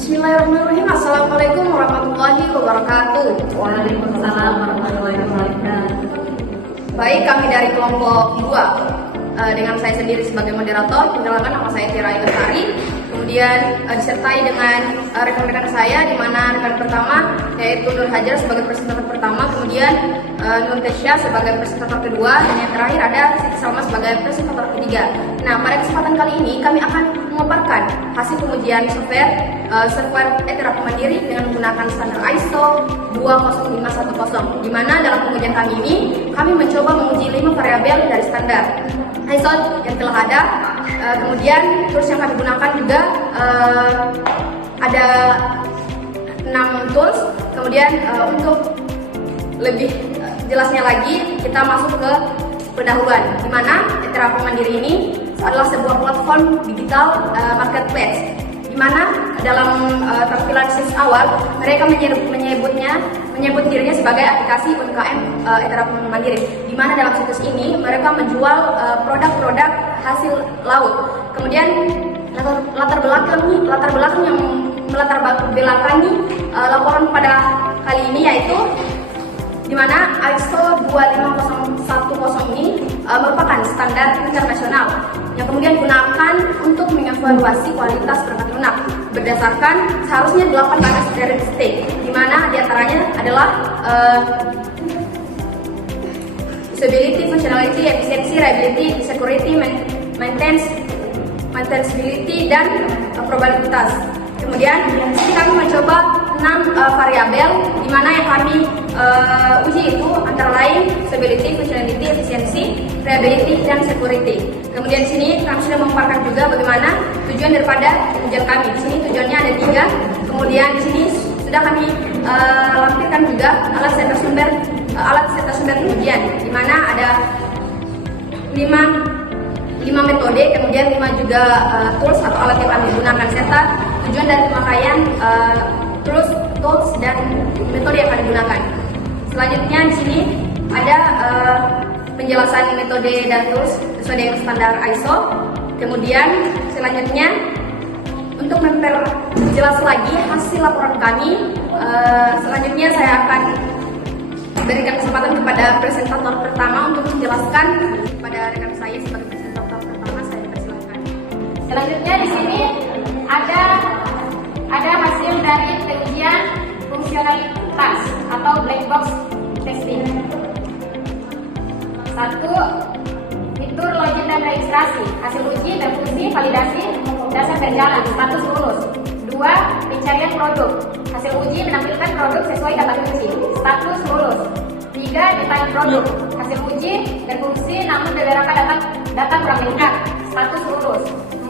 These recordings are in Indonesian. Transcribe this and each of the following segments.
Bismillahirrahmanirrahim. Assalamualaikum warahmatullahi wabarakatuh. Waalaikumsalam warahmatullahi wabarakatuh. Baik, kami dari kelompok 2 dengan saya sendiri sebagai moderator. Perkenalkan, nama saya Tira Lestari. Kemudian disertai dengan rekan-rekan saya, di mana rekan pertama yaitu Nur Hajar sebagai presentator pertama, kemudian Nur Tesya sebagai presentator kedua, dan yang terakhir ada Siti Salma sebagai presentator ketiga. Nah, pada kesempatan kali ini kami akan memaparkan hasil pengujian software e-terapi mandiri dengan menggunakan standar ISO 20510, di mana dalam pengujian kami ini kami mencoba menguji 5 variabel dari standar ISO yang telah ada. Kemudian tools yang kami gunakan juga ada 6 tools. Kemudian untuk lebih jelasnya lagi, kita masuk ke pendahuluan, di mana e-terapi mandiri ini adalah sebuah platform digital marketplace, di mana dalam tampilan situs awal mereka menyebut dirinya sebagai aplikasi UMKM e-terapi mandiri, di mana dalam situs ini mereka menjual produk-produk hasil laut. Kemudian latar belakang yang belakangi laporan pada kali ini yaitu di mana ISO 25010 ini merupakan standar internasional yang kemudian digunakan untuk mengevaluasi kualitas perangkat lunak berdasarkan seharusnya 8 karakteristik, di mana diantaranya adalah usability, functionality, efficiency, reliability, security, maintainability, dan probabilitas. Kemudian kami mencoba 6 variabel, di mana yang kami uji itu antara lain usability, functionality, efficiency, reliability, dan security. Kemudian di sini kami sudah memaparkan juga bagaimana tujuan daripada ujian kami. Di sini tujuannya ada 3. Kemudian di sini sudah kami lampirkan juga alat serta sumber pengujian, di mana ada 5 metode, kemudian 5 juga tools atau alat yang kami gunakan, serta tujuan dan pemakaian tools dan metode yang kami gunakan. Selanjutnya di sini ada penjelasan metode dan tools sesuai dengan standar ISO. Kemudian selanjutnya untuk memperjelas lagi hasil laporan kami, selanjutnya saya akan berikan kesempatan kepada presentator pertama untuk menjelaskan kepada rekan saya sebagai presentator pertama. Saya persilakan. Selanjutnya di sini ada hasil dari pengujian fungsionalitas atau black box testing. 1. Fitur login dan registrasi, hasil uji dan fungsi validasi dasar berjalan, status lulus. 2. Pencarian produk, hasil uji menampilkan produk sesuai kata kunci, status lulus. 3. Desain produk, hasil uji berfungsi namun beberapa data kurang lengkap, status lulus.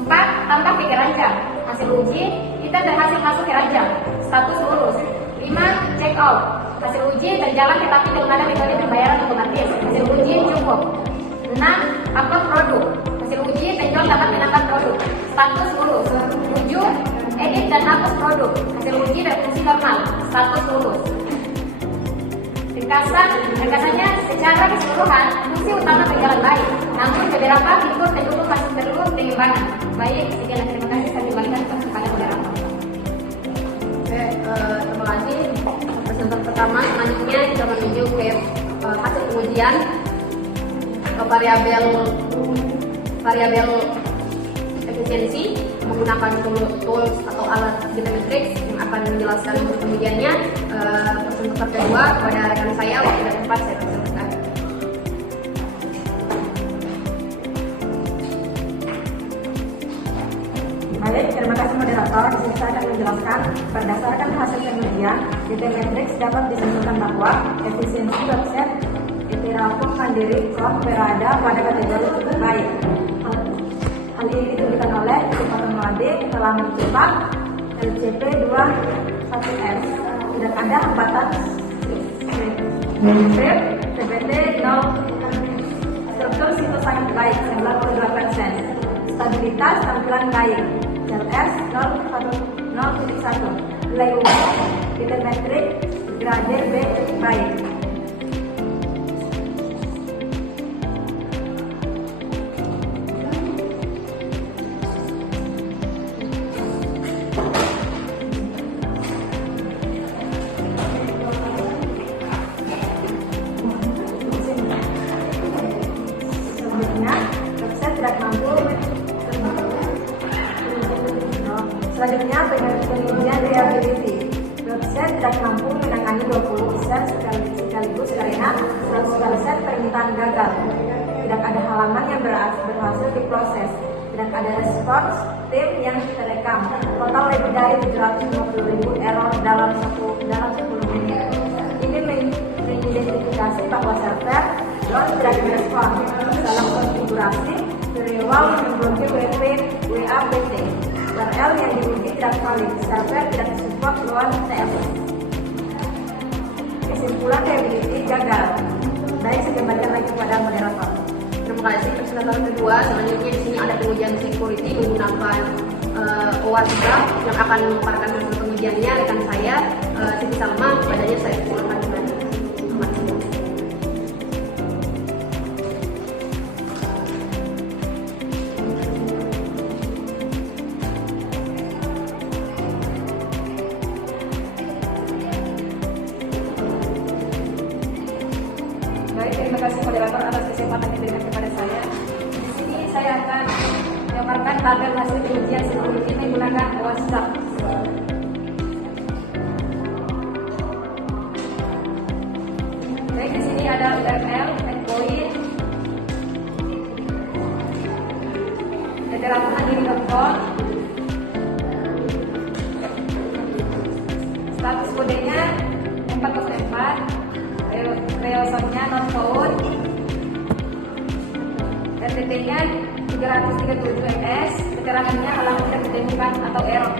4. Tambah ke keranjang, hasil uji kita berhasil masuk ke keranjang, status lulus. 5. Check out, hasil uji berjalan tetapi belum ada metode pembayaran otomatis, hasil uji cukup. 6. Upload produk, hasil uji penjual dapat menambah produk, status lulus. 7. Edit dan hapus produk, hasil uji berfungsi normal, status lulus. Ringkasannya secara keseluruhan fungsi utama berjalan baik, namun beberapa fitur pendukung masih perlu pengembangan. Baik, sekian dan terima kasih. Saya kembalikan kepada moderator. Oke, terima kasih. Presentator pertama, selanjutnya kita menuju ke hasil pengujian variabel efisiensi menggunakan tools atau alat Gitametrix yang akan menjelaskan pengujiannya. Presentator kedua kepada rekan saya, waktu dan tempat saya persilakan. Baik, terima kasih moderator. Di sini saya akan menjelaskan berdasarkan hasil pengujian Gitametrix dapat disimpulkan bahwa efisiensi website e-terapi mandiri berada pada kategori cukup baik. Hal ini ditunjukkan oleh Departemen Made telah mencetak LCP 21S. Tidak ada hambatan script TPT 0. Struktur situs sangat baik 92%. Stabilitas tampilan baik LS 0.1. Nilai umum Gitametrix grade B baik. Selanjutnya, pengujian reliability. Website tidak mampu menangani 20 user sekaligus karena 100% permintaan gagal. Tidak ada halaman yang berhasil diproses. Tidak ada respons tim yang terekam. Total lebih dari 750.000 error dalam 10 menit. Ini mengidentifikasi bahwa server tidak merespon, salah konfigurasi, firewall memblokir WAPT, URL yang diuji tidak valid, server tidak support load TLS. Kesimpulan reliability gagal. Baik, saya kembalikan lagi kepada moderator. Terima kasih. Presentator kedua, selanjutnya di sini ada pengujian security menggunakan OWASP yang akan memaparkan hasil pengujiannya rekan saya Siti Salma. Padanya saya silakan kembali. Baik, terima kasih moderator atas kesempatan yang diberikan kepada saya. Di sini saya akan memaparkan tabel hasil pengujian security menggunakan OWASP. Baik, di sini ada URL, endpoint, federalmandiri.com, status kodenya 404. Reosonnya not found, RTT-nya 337 MS, keterangannya halaman tidak ditemukan atau error.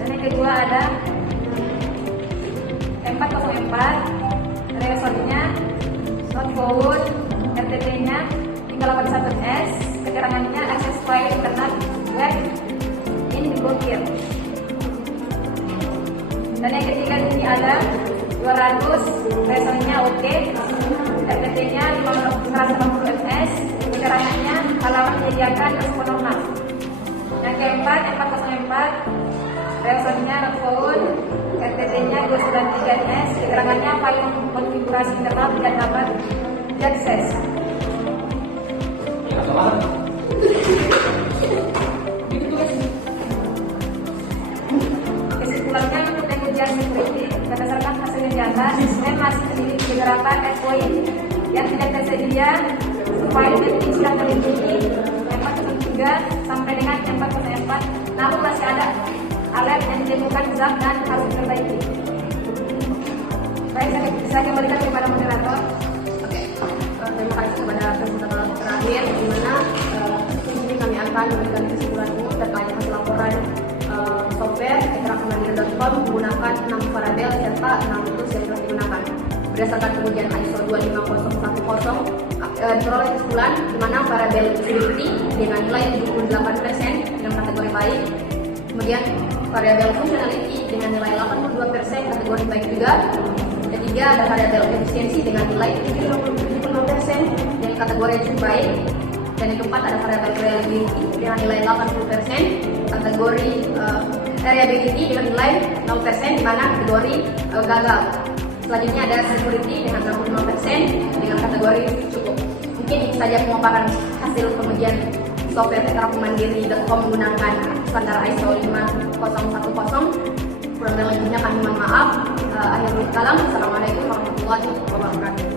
Dan yang kedua ada 404, reosonnya not found, RTT-nya 381 S, keterangannya akses file internet web ini diblokir. Dan yang ketiga di sini ada 200, resonya oke, RTT-nya 580 MS, keterangannya halaman menyediakan respon normal. Yang keempat 404, resonya not found, RTT-nya 293 MS, keterangannya file konfigurasi internal tidak dapat diakses. Kesimpulannya untuk pengujian security berdasarkan hasil yang diambil, sistem masih memiliki beberapa endpoint yang tidak tersedia file mapping sudah terlindungi 403 sampai dengan 404, namun masih ada alert yang ditemukan zap dan harus diperbaiki. Baik, saya kembalikan kepada moderator. Oke, terima kasih kepada presentator terakhir, di mana di sini kami akan memberikan kesimpulan umum terkait hasil laporan software federalmandiri.com menggunakan 6 variabel serta 6 tools yang telah digunakan. Berdasarkan pengujian ISO 25010 diperoleh kesimpulan di mana variabel security dengan nilai 78% dengan kategori baik, kemudian variabel functionality dengan nilai 82% kategori baik juga. Ketiga ada variabel efisiensi dengan nilai 75% dengan kategori cukup baik. Dan yang keempat ada variabel reliability dengan nilai 80% kategori reliability dengan nilai 0% di mana kategori gagal. Selanjutnya ada security dengan 65% dengan kategori cukup. Mungkin itu saja pemaparan hasil pengujian software federalmandiri.com menggunakan standar ISO 5010. Kurang lebihnya kami mohon maaf. Akhirul kalam. Assalamualaikum warahmatullahi wabarakatuh.